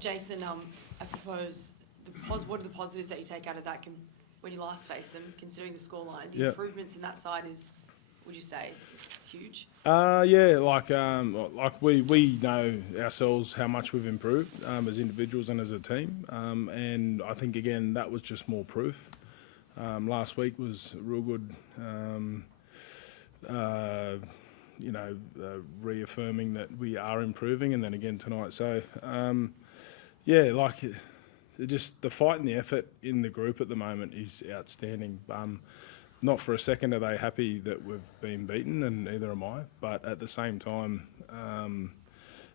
Jason, I suppose, what are the positives that you take out of that when you last faced them, considering the scoreline? The improvements in that side would you say, is huge? We know ourselves how much we've improved as individuals and as a team, and I think again that was just more proof. Last week was real good, reaffirming that we are improving, and then again tonight. So, just the fight and the effort in the group at the moment is outstanding. Not for a second are they happy that we've been beaten, and neither am I. But at the same time,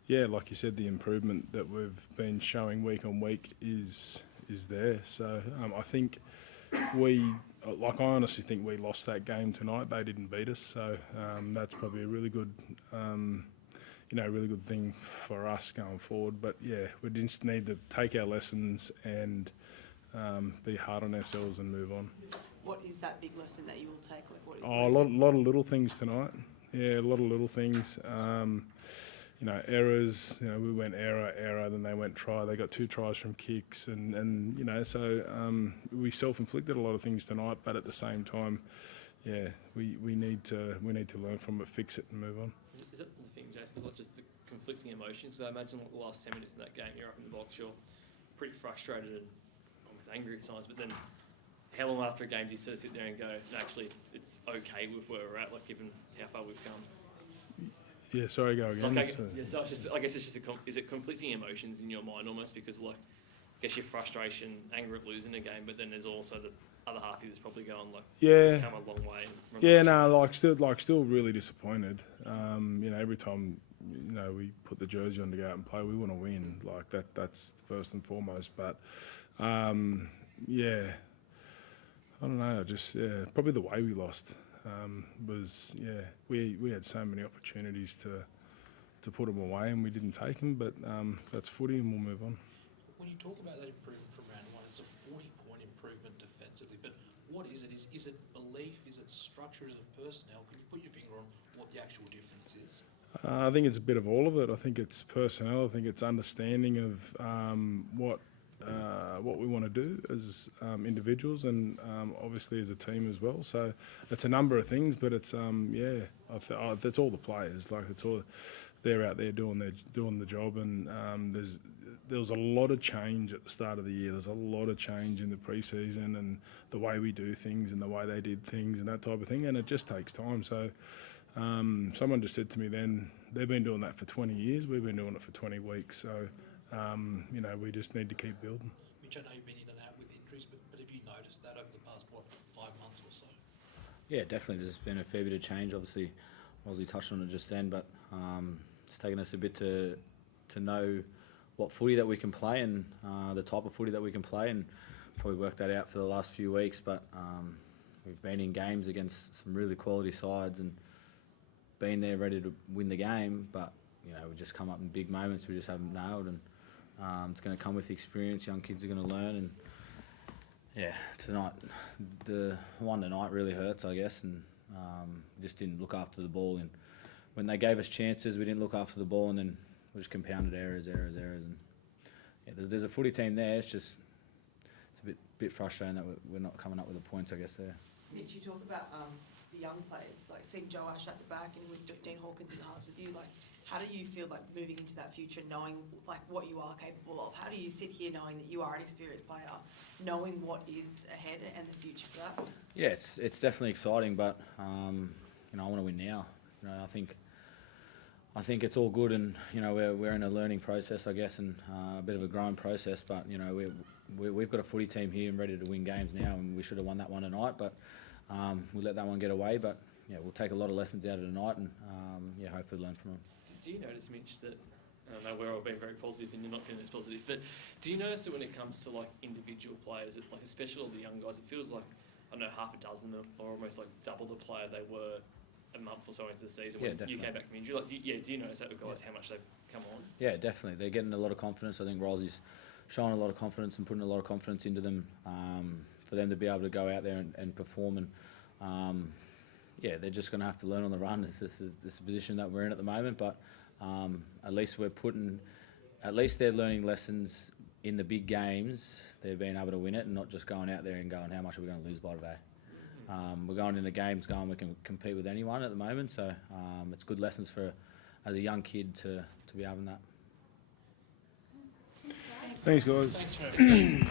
like you said, the improvement that we've been showing week on week is there. So I think I honestly think we lost that game tonight. They didn't beat us, so that's probably a really good, really good thing for us going forward. But we just need to take our lessons and be hard on ourselves and move on. What is that big lesson that you will take? A lot of little things tonight. Yeah, a lot of little things. Errors. We went error, then they went try. They got 2 tries from kicks, and so we self-inflicted a lot of things tonight. But at the same time, we need to learn from it, fix it, and move on. Is that the thing, Jason? Not just the conflicting emotions. So I imagine the last 10 minutes in that game, you're up in the box, you're pretty frustrated and almost angry at times, but then. How long after a game do you sort of sit there and go, actually, it's okay with where we're at, given how far we've come? Yeah, sorry, go again. I guess it's just is it conflicting emotions in your mind almost, because I guess your frustration, anger at losing a game, but then there's also the other half of you that's probably going it's come a long way. Still really disappointed. Every time we put the jersey on to go out and play, we want to win. That's first and foremost. But I don't know. Probably the way we lost was we had so many opportunities to put them away and we didn't take them. But that's footy and we'll move on. When you talk about that improvement from round one, it's a 40-point improvement defensively. But what is it? Is it belief? Is it structure? Is it personnel? Can you put your finger on what the actual difference is? I think it's a bit of all of it. I think it's personnel. I think it's understanding of what we want to do as individuals and obviously as a team as well. So it's a number of things, but it's that's all the players. They're out there doing the job, and there was a lot of change at the start of the year. There's a lot of change in the pre-season and the way we do things and the way they did things and that type of thing, and it just takes time. So someone just said to me then, they've been doing that for 20 years. We've been doing it for 20 weeks. So we just need to keep building. Mitch, I know you've been in and out with injuries, but have you noticed that over the past, 5 months or so? Yeah, definitely. There's been a fair bit of change. Obviously, Rosie touched on it just then, but it's taken us a bit to know what footy that we can play and the type of footy that we can play, and probably worked that out for the last few weeks. But we've been in games against some really quality sides and been there ready to win the game, but we just come up in big moments we just haven't nailed, and it's going to come with experience. Young kids are going to learn, and tonight, the one tonight really hurts, I guess, and just didn't look after the ball. And when they gave us chances, we didn't look after the ball, and then we just compounded errors, and there's a footy team there. It's a bit frustrating that we're not coming up with the points, I guess, there. Mitch, you talk about the young players, seeing Joe Ash at the back and with Dean Hawkins in the halves with you, how do you feel moving into that future, knowing what you are capable of? How do you sit here knowing that you are an experienced player, knowing what is ahead and the future for that? Yeah, it's definitely exciting, but I want to win now. I think it's all good, and we're in a learning process, I guess, and a bit of a growing process. But we've got a footy team here and ready to win games now, and we should have won that one tonight, but we let that one get away. But we'll take a lot of lessons out of tonight, and hopefully learn from them. Do you notice, Mitch, that I know we're all being very positive and you're not feeling as positive, but do you notice that when it comes to individual players, especially all the young guys, it feels like half a dozen of them are almost double the player they were a month or so into the season when you came back from injury? Do you notice that with guys how much they've come on? Yeah, definitely. They're getting a lot of confidence. I think Ryles showing a lot of confidence and putting a lot of confidence into them for them to be able to go out there and perform. And they're just going to have to learn on the run. This is the position that we're in at the moment, but at least we're putting at least they're learning lessons in the big games. They're being able to win it and not just going out there and going, how much are we going to lose by today? We're going in the games going, we can compete with anyone at the moment. So it's good lessons for, as a young kid, to be having that. Thanks, guys. Thanks very much.